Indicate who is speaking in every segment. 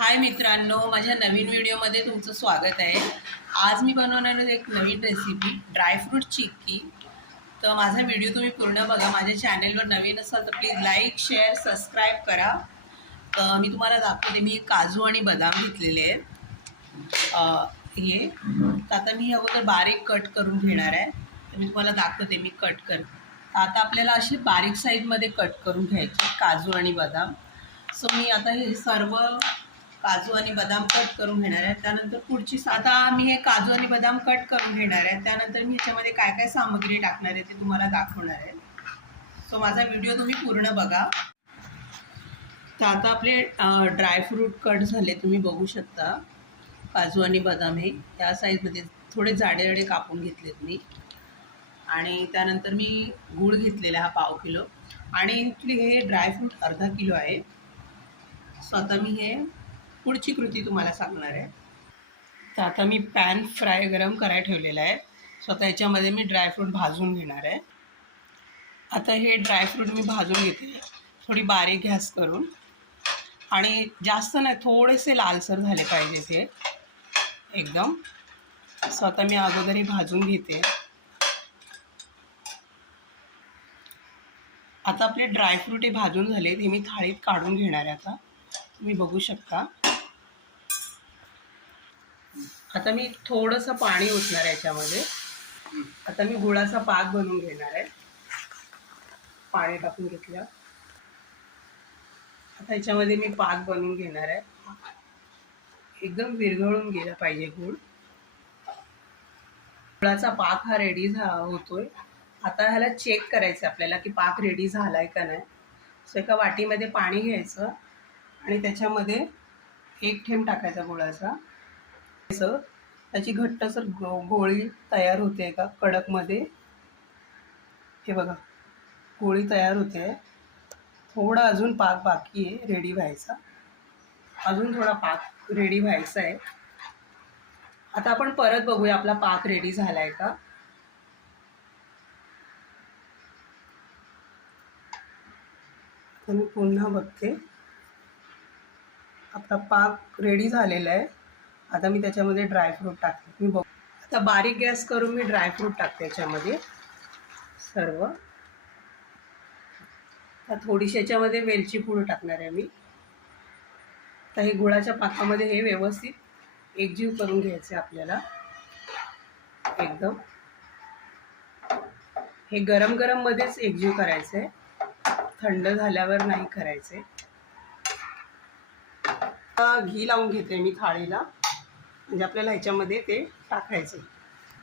Speaker 1: हाय मित्रांनो माझ्या नवीन व्हिडिओमध्ये तुमचं स्वागत आहे. आज मी बनवणार आहे एक नवीन रेसिपी ड्रायफ्रूट चिक्की तर माझा व्हिडिओ तुम्ही पूर्ण बघा. माझ्या चॅनेलवर नवीन असाल तर प्लीज लाईक शेअर सबस्क्राईब करा. तर मी तुम्हाला दाखवते मी काजू आणि बदाम घेतलेले आहेत. हे. तर आता मी अगोदर बारीक कट करून घेणार आहे. तर मी तुम्हाला दाखवते मी कट कर. आता आपल्याला असे बारीक साईजमध्ये कट करून घ्यायचे काजू आणि बदाम. सो मी आता हे सर्व काजू आणि बदाम कट करून घेणार आहे. त्यानंतर पुढची आता मी हे काजू आणि बदाम कट करून घेणार आहे. त्यानंतर मी ह्याच्यामध्ये काय काय सामग्री टाकणार आहे ते तुम्हाला दाखवणार आहे. सो माझा व्हिडिओ तुम्ही पूर्ण बघा. तर आता आपले ड्रायफ्रूट कट झाले तुम्ही बघू शकता. काजू आणि बदाम हे या साईजमध्ये थोडे जाडे जाडे कापून घेतलेत मी. आणि त्यानंतर मी गूळ घेतलेला हा पाव किलो. आणि ॲक्च्युली हे ड्रायफ्रूट अर्धा किलो आहे. सो आता मी हे पुढची कृती तुम्हाला सांगणार आहे. तर आता मी पॅन फ्राय गरम करायला ठेवलेला आहे. सो आता याच्यामध्ये मी ड्रायफ्रूट भाजून घेणार आहे. आता हे ड्रायफ्रूट मी भाजून घेते. थोडी बारीक गॅस करून. आणि जास्त नाही थोडेसे लालसर झाले पाहिजे ते. एकदम. सो आता मी अगोदरही भाजून घेते. आता आपले ड्रायफ्रूट हे भाजून झाले ते मी थाळीत काढून घेणार आहे आता. तुम्ही बघू शकता. आता मी थोडंसं पाणी ओतणार आहे याच्यामध्ये. आता मी गुळाचा पाक बनवून घेणार आहे. पाणी टाकून घेतलं. आता याच्यामध्ये मी पाक बनवून घेणार आहे. एकदम विरघळून गेला पाहिजे गुळ. गुळाचा पाक हा रेडी झा होतोय. आता ह्याला चेक करायचं आपल्याला की पाक रेडी झालाय का नाही. सो एका वाटीमध्ये पाणी घ्यायचं आणि त्याच्यामध्ये एक थेंब टाकायचा गुळाचा. त्याची घट्टसर गो गोळी तयार होते एका कडकमध्ये. हे बघा गोळी तयार होते. थोडा अजून पाक बाकी आहे रेडी व्हायचा. अजून थोडा पाक रेडी व्हायचा आहे. आता आपण परत बघूया आपला पाक रेडी झाला आहे का मी पुन्हा बघते. आपला पाक रेडी झालेला आहे. आता मी त्याच्यामध्ये ड्रायफ्रूट टाकते. मी बघ. आता बारीक गॅस करून मी ड्रायफ्रूट टाकते याच्यामध्ये. सर्व. आता थोडीशी याच्यामध्ये वेलची पूड टाकणार आहे मी. तर हे गुळाच्या पाकामध्ये हे व्यवस्थित एकजीव करून घ्यायचे आपल्याला. एकदम. हे गरम गरम मध्येच एकजीव करायचं. आहे थंड झाल्यावर नाही करायचे. घी लावून घेते मी थाळीला. म्हणजे आपल्याला ह्याच्यामध्ये ते टाकायचे.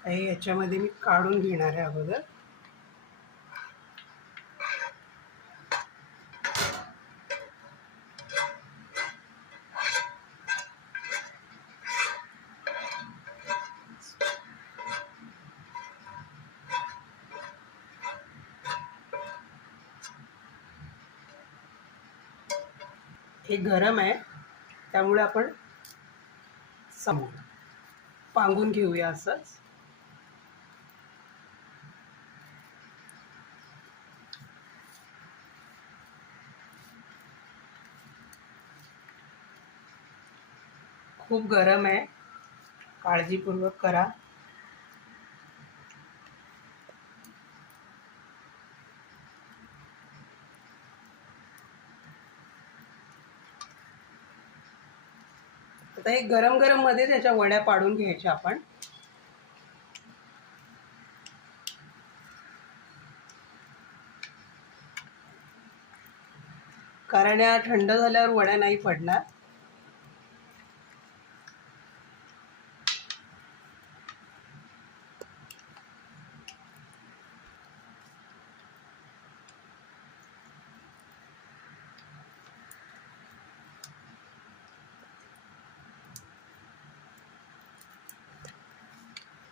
Speaker 1: हे ह्याच्यामध्ये मी काढून घेणार आहे अगोदर. हे गरम आहे. त्यामुळे आपण सम पांगून घेऊया असंच खूप गरम है काळजीपूर्वक करा. आता हे गरम गरममध्ये त्याच्या वड्या पाडून घ्यायच्या आपण. कारण या थंड झाल्यावर वड्या नाही पडणार.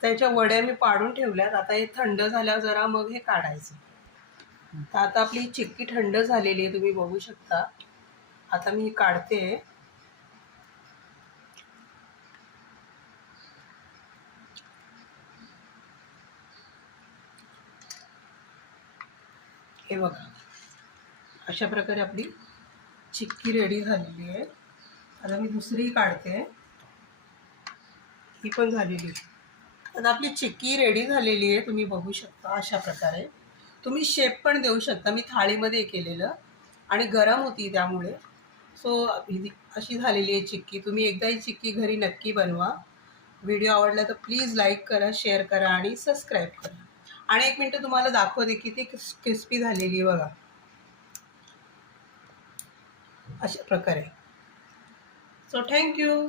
Speaker 1: त्याच्या वड्या मी पाडून ठेवल्यात. आता हे थंड झाल्यावर जरा मग हे काढायचं. तर आता आपली चिक्की थंड झालेली आहे तुम्ही बघू शकता. आता मी काढते. हे बघा. अशा प्रकारे आपली चिक्की रेडी झालेली आहे. आता मी दुसरी काढते. ही पण झालेली आहे. आता आपली चिक्की रेडी झालेली आहे तुम्ही बघू शकता अशा प्रकारे. तुम्ही शेप पण देऊ शकता. मी थाळीमध्ये केलेलं आणि गरम होती त्यामुळे. सो अशी झालेली आहे चिक्की. तुम्ही एकदा ही चिक्की घरी नक्की बनवा. व्हिडिओ आवडला तर प्लीज लाईक करा शेअर करा आणि सबस्क्राईब करा. आणि एक मिनटं तुम्हाला दाखवते की ती क्रिस्पी झालेली आहे बघा. अशा प्रकारे. So thank you